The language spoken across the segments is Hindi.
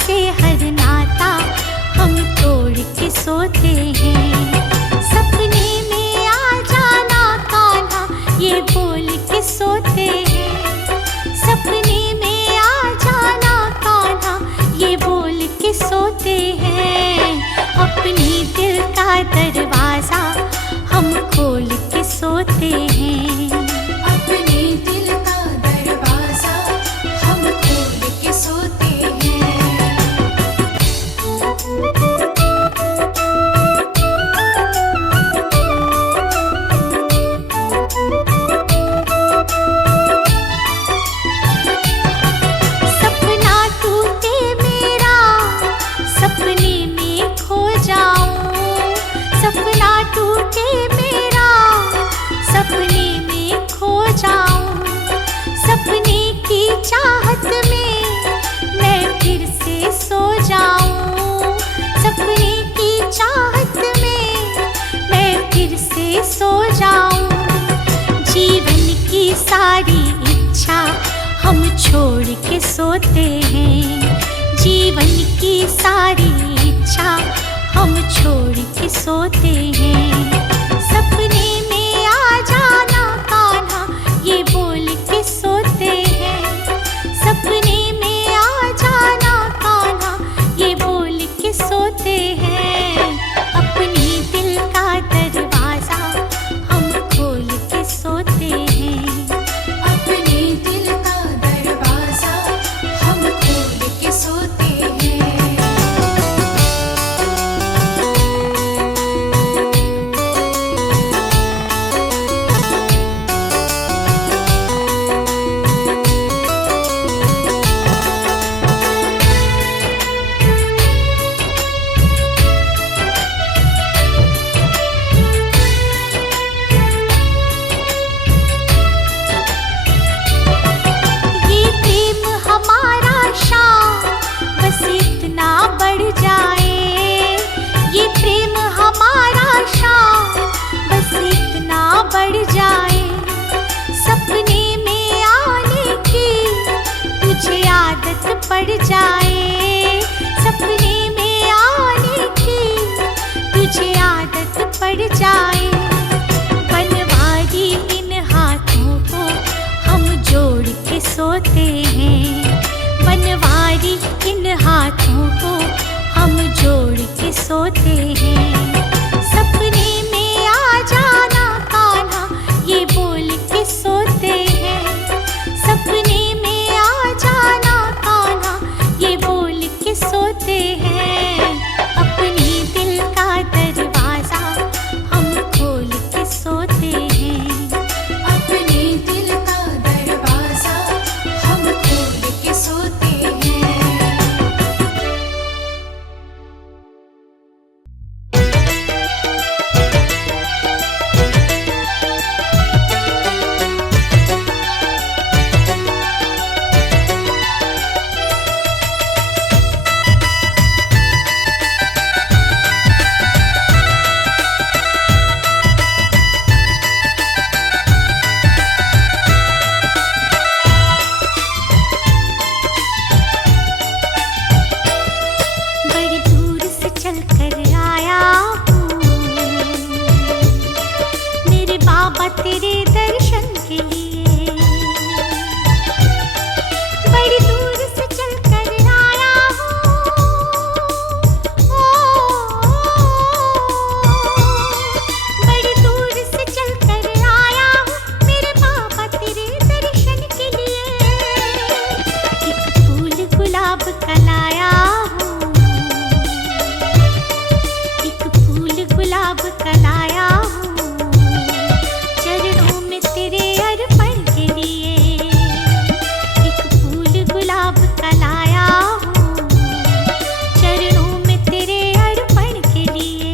से हर नाता हम तोड़ के सोते हैं। सपने में आ जाना कान्हा ये बोल के सोते हैं। सपने में आ जाना कान्हा ये बोल के सोते हैं। अपने दिल का दरवाजा हम खोल के सोते हैं। अपने दिल का दरवाजा हम खोल के सोते हैं। सपना टूटे मेरा सपने में खो जाऊं। सपना टूटे मेरा सपने में खो जाऊं। सपने की चाहत में मैं फिर से सो जाऊं। सपने की चाहत में मैं फिर से सो जाऊं। जीवन की सारी इच्छा हम छोड़ के सोते हैं। जीवन की सारी इच्छा हम छोड़ के सोते हैं। सपने में आ जाना कान्हा ये बोल के सोते हैं। सपने में आ जाना कान्हा ये बोल के सोते हैं। अपने दिल का दरवाजा हम खोल के सोते हैं। अपने दिल का दरवाजा हम खोल के सोते हैं। ये प्रेम हमारा शान बस इतना बढ़ जाए। ये प्रेम हमारा शान बस इतना बढ़ जाए। सपने में आने की तुझे आदत पड़ जाए। सपने में आने की तुझे आदत पड़ जाए। बनवारी इन हाथों को हम जोड़ के सोते हैं। बनवारी इन हाथों को हम जोड़ के सोते हैं। सपने में आ जाना कान्हा ये बोल के सोते हैं। सपने में आ जाना कान्हा ये बोल के सोते हैं। अपने दिल का दरवाजा हम खोल के सोते हैं। अपने दिल का दरवाजा हम खोल के सोते हैं। बड़ी दूर से चल कर आया हूँ मेरे बाबा तेरे दर्शन के लिए। बड़ी दूर से चल कर आया हूँ। बड़ी दूर से चल कर आया हूँ मेरे बाबा तेरे दर्शन के लिए। एक फूल गुलाब का लाया हूँ। एक फूल गुलाब का लाया हूँ चरणों में तेरे अर्पण के लिए। एक फूल गुलाब का लाया हूँ चरणों में तेरे अर्पण के लिए।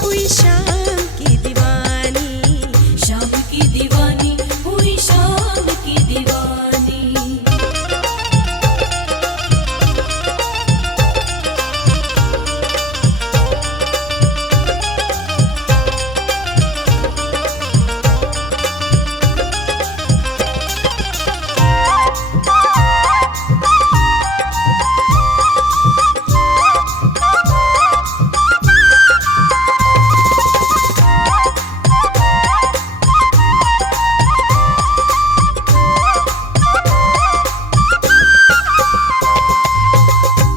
हुई शाम की दीवानी, शाम की दीवानी हुई शाम की दीवानी।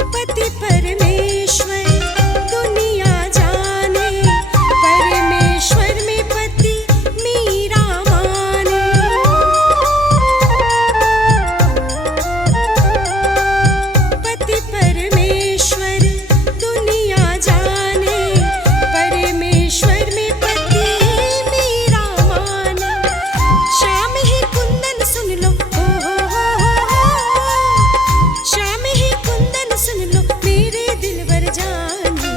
पति परमेश्वर दुनिया जाने, परमेश्वर में पति मीरा माने। पति परमेश्वर दुनिया जाने, परमेश्वर में पति मीरा माने। शाम ही कुंदन सुन लो, शाम ही कुंदन सुन लो मेरे दिलवर जानी।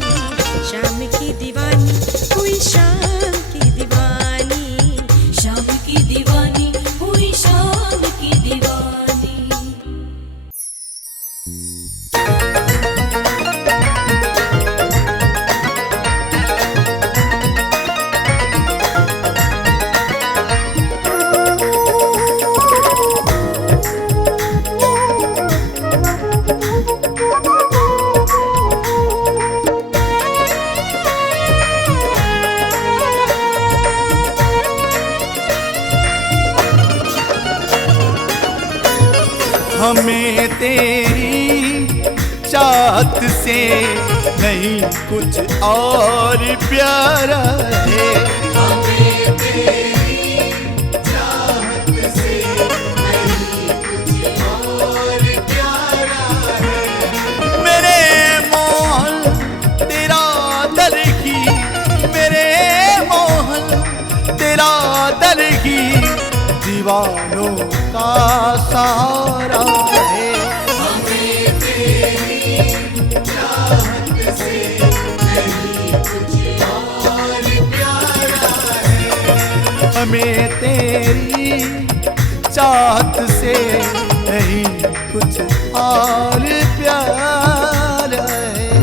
शाम की दीवानी हुई शाम की दीवानी, शाम की दीवानी हुई शाम की दीवानी। हमें तेरी चाहत से नहीं कुछ और प्यारा है। हमें तेरी चाहत से नहीं कुछ और प्यारा है। मेरे मोहन तेरा दर की, मेरे मोहन तेरा दर की, दीवानों का सहारा है। हमें तेरी चाहत से नहीं कुछ और प्यारा है। हमें तेरी चाहत से नहीं कुछ और प्यारा है।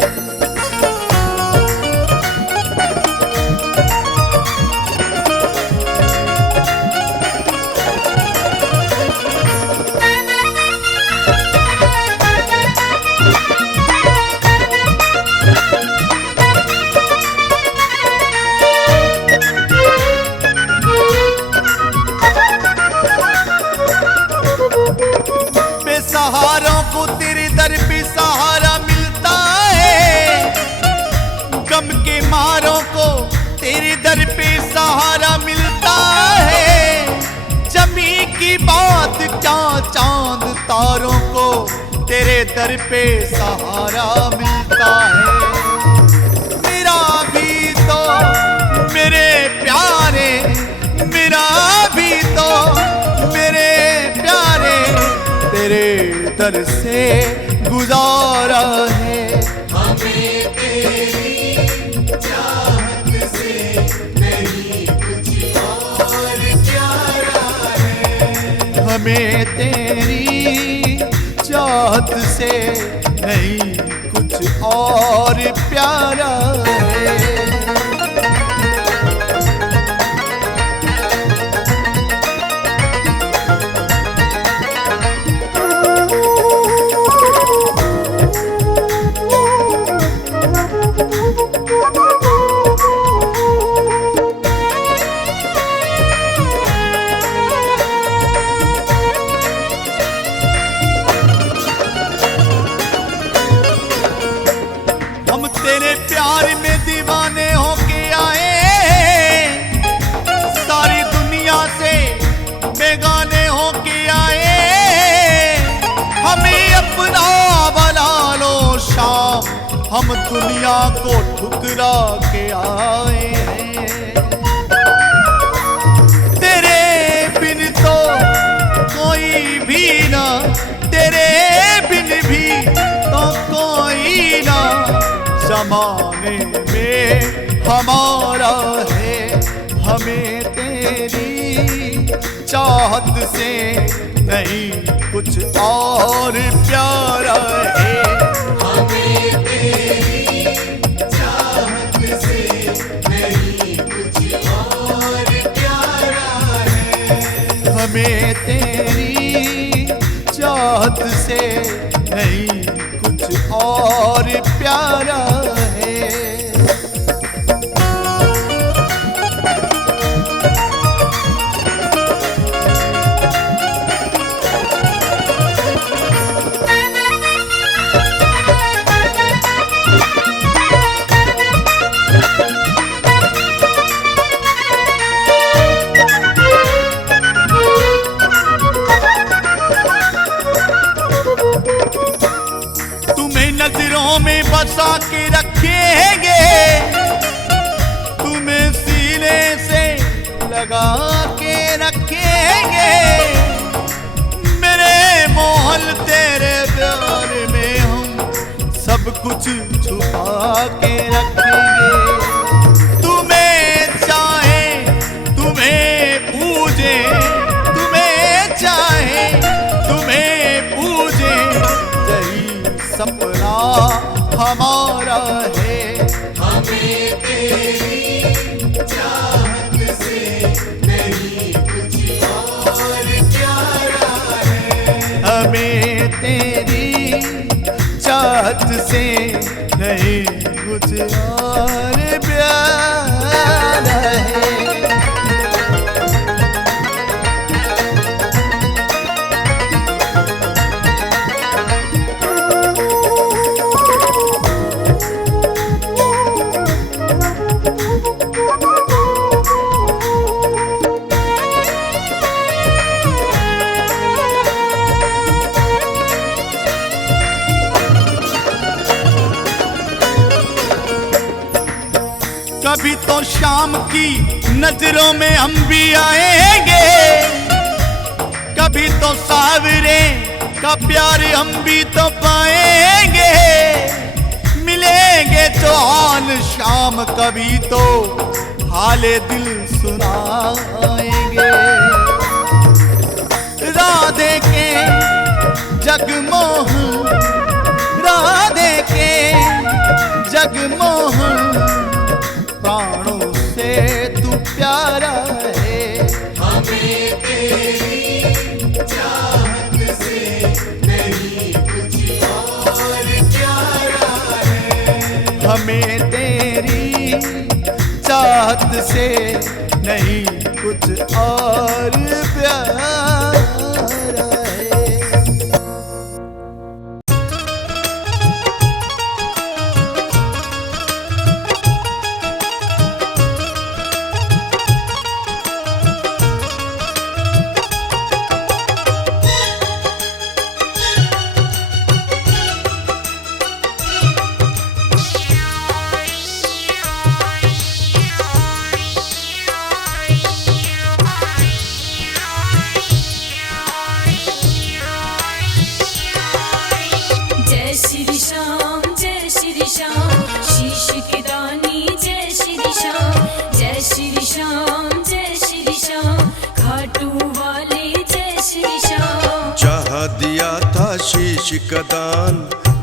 बेसहारों को तेरे दर पे सहारा मिलता है, गम के मारों को तेरे दर पे सहारा मिलता है। जमी की बात क्या, चांद तारों को तेरे दर पे सहारा मिलता है। मेरा भी तो मेरे प्यारे, मेरा भी तो मेरे प्यारे, तेरे दर से गुजारा है। हमें तेरी चाहत से नहीं कुछ और प्यारा है। हमें तेरी चाहत से नहीं कुछ और प्यारा है। हम तेरे प्यार में दीवाने होके आए, सारी दुनिया से बेगाने होके आए। हमें अपना बना लो शाम, हम दुनिया को ठुकरा के आए। तेरे बिन तो कोई भी ना, तेरे बिन भी तो कोई ना, जमाने में हमारा हमारा है, हमें तेरी चाहत से नहीं कुछ और प्यारा है। हमें तेरी चाहत से नहीं कुछ और प्यारा है। हमें तेरी चाहत से नहीं कुछ और प्यारा है। तुम्हें नजरों में बसा के रखेंगे, तुम्हें सीने से लगा के रखेंगे। मेरे मोहल तेरे प्यार में हम सब कुछ छुपा के रखेंगे। तुम्हें चाहे तुम्हें पूजे, तुम्हें चाहे तुम्हें पूजे, यही सपना हमारा है। हमें तेरी चाहत से नहीं कुछ और प्यारा है। हमें तेरी चाहत से नहीं कुछ और प्यारा है। कभी तो शाम की नजरों में हम भी आएंगे, कभी तो सावरे का प्यार हम भी तो पाएंगे। मिलेंगे तो हाल शाम, कभी तो हाले दिल सुनाएंगे। राधे के जगमोहन, राधे के जगमोहन, प्राणों से तू प्यारा है। हमें तेरी चाहत से नहीं कुछ और प्यारा है। हमें तेरी चाहत से नहीं कुछ और प्यारा है। शीश का दान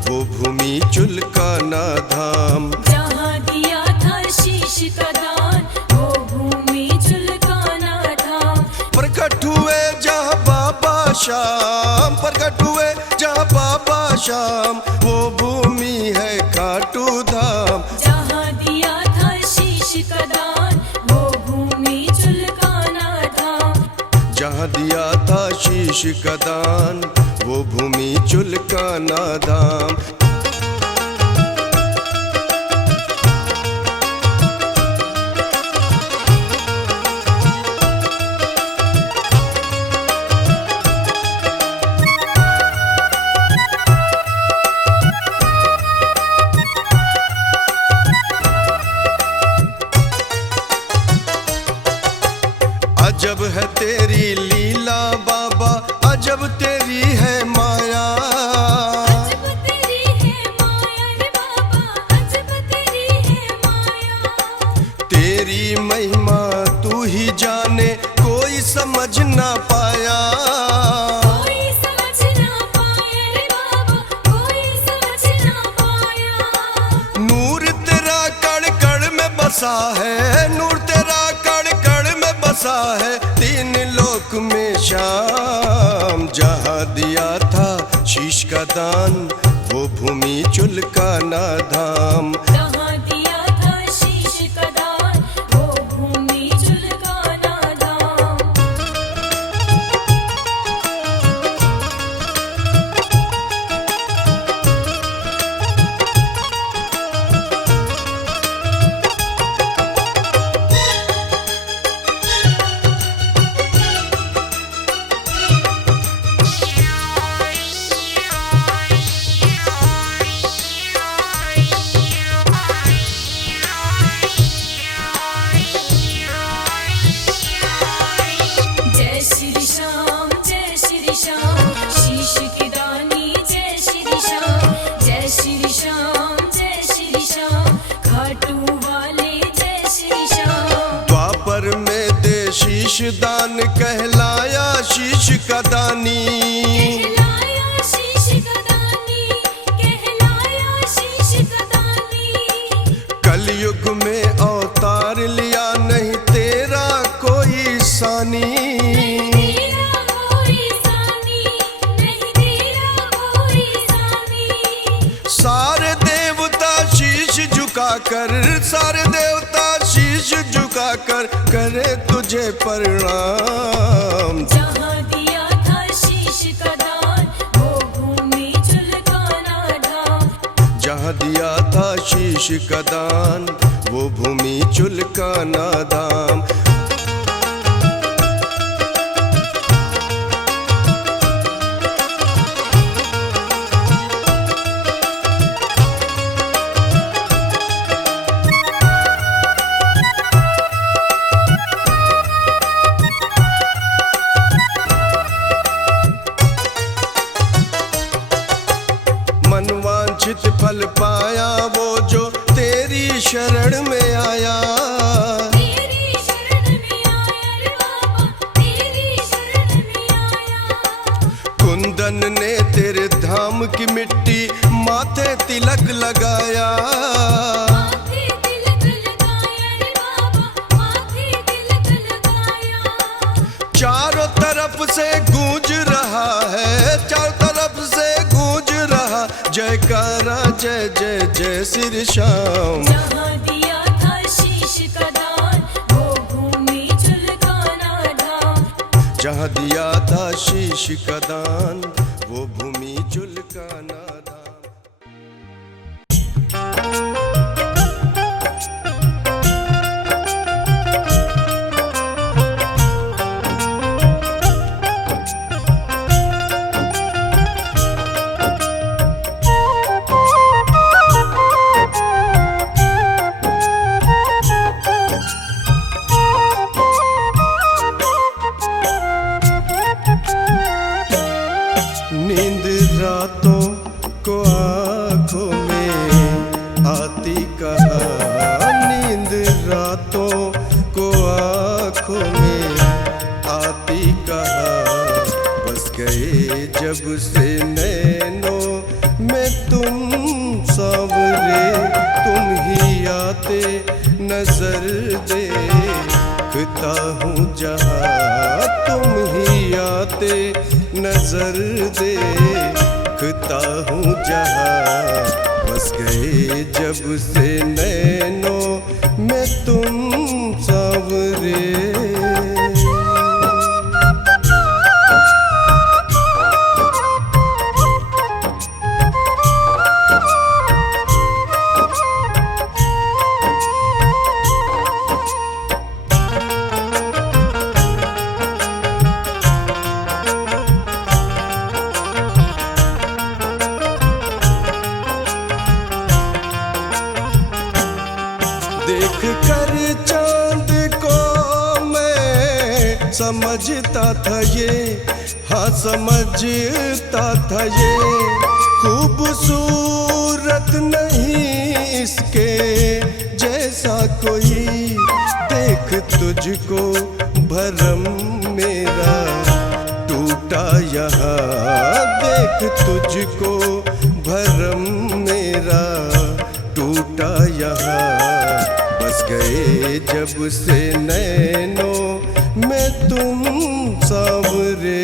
वो भूमि चुलकाना धाम। जहाँ दिया था शीश का दान वो भूमि चुलकाना धाम। प्रकट हुए जहाँ बाबा श्याम, प्रकट हुए जहाँ बाबा श्याम, वो भूमि है खाटू धाम। जहाँ दिया था शीश का दान वो भूमि चुलकाना धाम। जहाँ दिया था शीश का दान वो भूमि चुलकाना धाम। अजब है तेरी लीला बाबा, अजब तेरी है माया। अजब तेरी है माया रे बाबा, अजब तेरी है माया। तेरी महिमा तू ही जाने, कोई समझ ना पाया। कोई समझ ना पाया रे बाबा, कोई समझ ना पाया। नूर तेरा कण कण में बसा है, नूर तेरा कण कण में बसा है, तीन लोक में श्याम। जहाँ दिया था शीश का दान, वो भूमि चुलकाना धाम। जहाँ दिया था शीश का दान, वो भूमि चुलकाना धाम। जय श्री श्याम, जय श्री श्याम, शीश की दानी जय श्री श्याम। जय श्री श्याम, जय श्री श्याम, खाटू वाले जय श्री श्याम। द्वापर में दे शीश दान, कहलाया शीश का दानी। कहलाया शीश का दानी, कहलाया शीश का दानी। कलयुग में अवतार लिया, नहीं तेरा कोई सानी। तेरा कोई सानी, नहीं तेरा कोई सानी। सारे देवता शीश झुकाकर, सारे देवता शीश झुकाकर करे तुझे प्रणाम। जहाँ दिया था शीश का दान, वो भूमि चुलकाना धाम। जहाँ दिया था शीश का दान, वो भूमि चुलकाना धाम। मनवांछित फल पाया, वो जो तेरी शरण में आया। तेरी शरण में आया रे बाबा, तेरी शरण में आया। कुंदन ने तेरे धाम की मिट्टी माथे तिलक लगाया। माथे तिलक लगाया रे बाबा, माथे तिलक लगाया। चारों तरफ से गूंज रहा है, चारों तरफ से गूंज रहा, जयकारा जय जय जय श्री श्याम। जहाँ दिया था शीश का दान, वो भूमि चुलकाना धाम। जहाँ दिया था शीश का दान, वो भूमि चुलकाना धाम। नींद रातों को आँखों में आती कहाँ, नींद रातों को आँखों में आती कहाँ। बस गए जब से नैनों में तुम सांवरे, तुम ही आते नजर देखता हूँ जहाँ, तुम ही आते नजर देखता हूँ जहाँ। बस गए जब से नैनों में तुम सांवरे। देख कर चांद को मैं समझता था ये, हाँ समझता था ये, खूबसूरत नहीं इसके जैसा कोई, देख तुझको भरम मेरा टूटा यहाँ, देख तुझको भरम मेरा टूटा यहाँ। बस गए जब से नैनों में तुम सांवरे।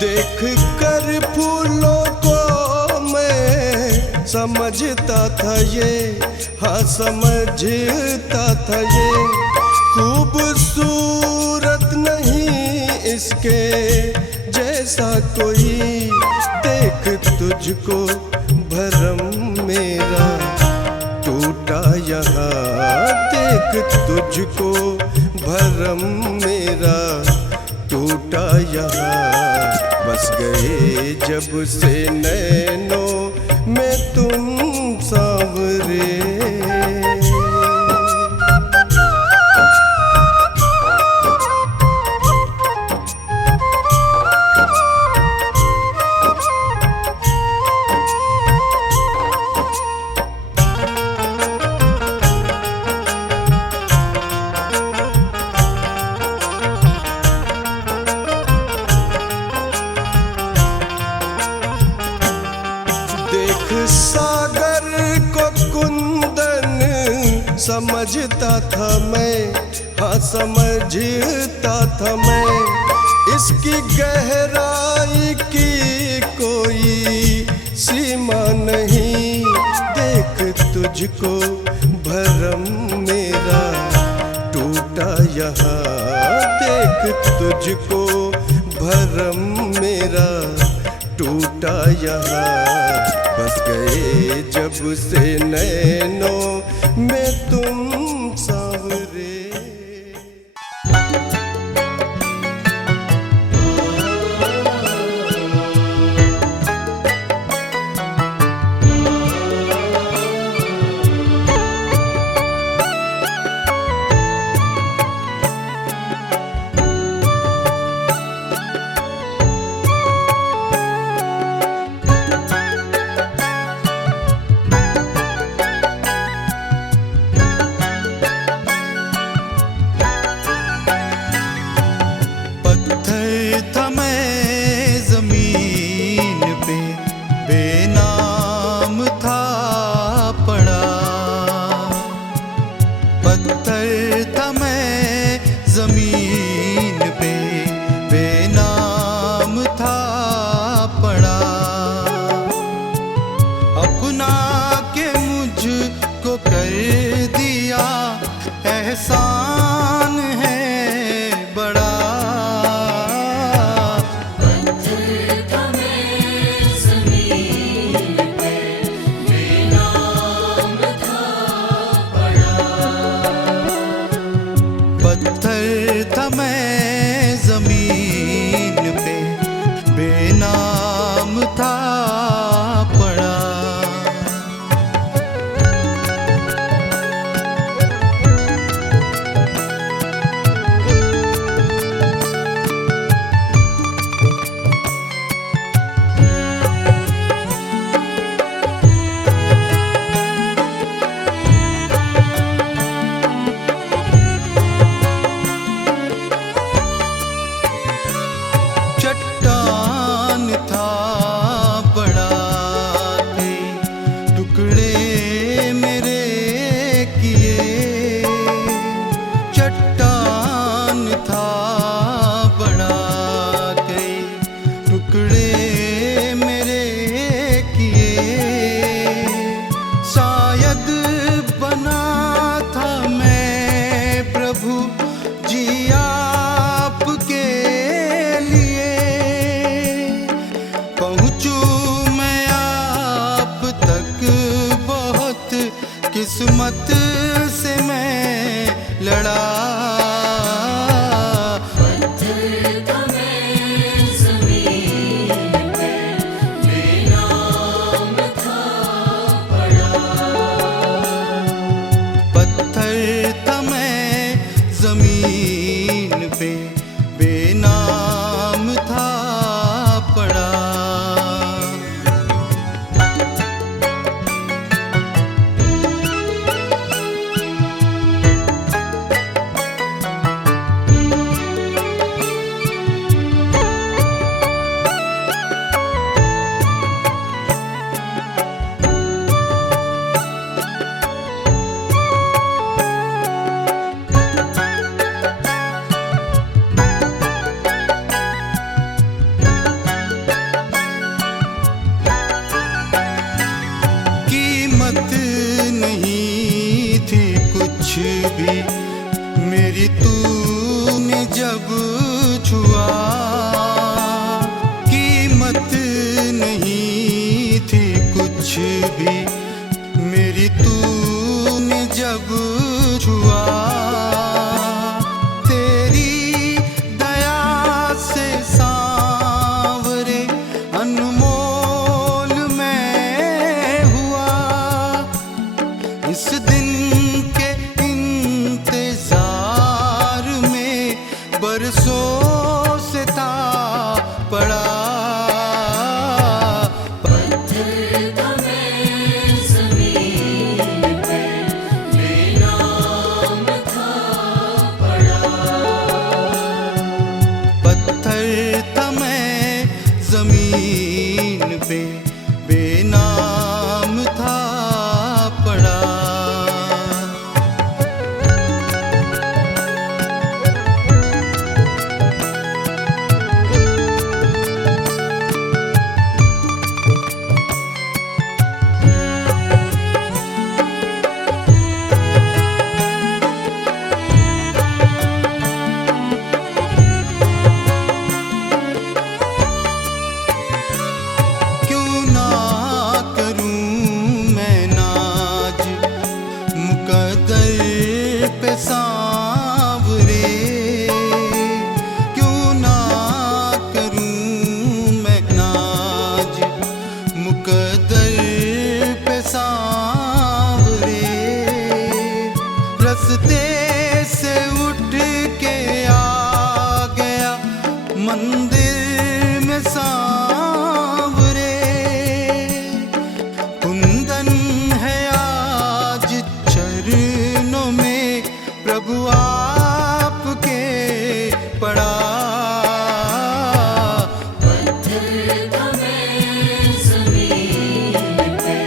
देख कर फूलों को मैं समझता था ये, हाँ समझता था ये, खूबसूरत नहीं इसके जैसा कोई। देख तुझको भरम मेरा टूटा यहाँ, देख तुझको भरम मेरा टूटा यहाँ। बस गए जब से नैनों में तुम सांवरे। सागर को कुंदन समझता था मैं, हाँ समझता था मैं, इसकी गहराई की कोई सीमा नहीं। देख तुझको भरम मेरा टूटा यहाँ, देख तुझको भरम मेरा टूटा यहाँ। बस गए जब से नैनों में तुम सांवरे। एहसान है बड़ा। पत्थर था मैं ज़मीन पे, बेनाम था पड़ा। पत्थर था मैं जमीन पे, बेनाम था पड़ा। चट्टान था बड़ा थे टुकड़े मेरे किए। चट्टान था बड़ा थे टुकड़े मेरे किए। शायद बना था मैं प्रभु जी आपके लिए। पहुँचूं मैं आप तक बहुत किस्मत से मैं लड़ा। पत्थर था मैं कुछ भी मेरी तूने जब छुआ, तेरी दया से सांवरे अनमोल मैं हुआ। इस दिन के इंतजार में बरसों से था पड़ा। ज़मीन पे बेनाम था पड़ा। सांवरे क्यों ना करूं मैं नाज मुकद्दर पे सांवरे। रस्ते से उठ के आ गया मंदिर में सांवरे। कुंदन है आज चरणों में प्रभु आपके पड़ा। पत्थर था मैं ज़मीन पे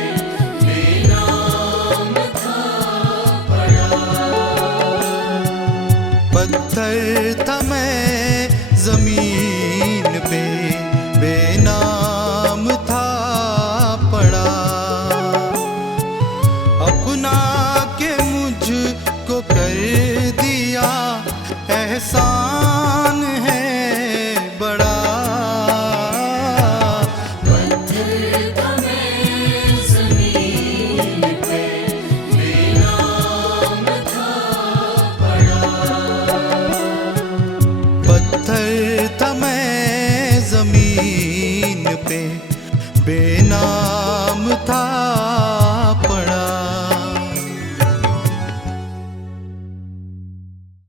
बेनाम था पड़ा। पत्थर था मैं ज़मीन पे बेनाम था पड़ा। अपना के मुझको कर दिया एहसान है बड़ा। पत्थर था मैं ज़मीन पे बेनाम था पड़ा। पत्थर था मैं ज़मीन पे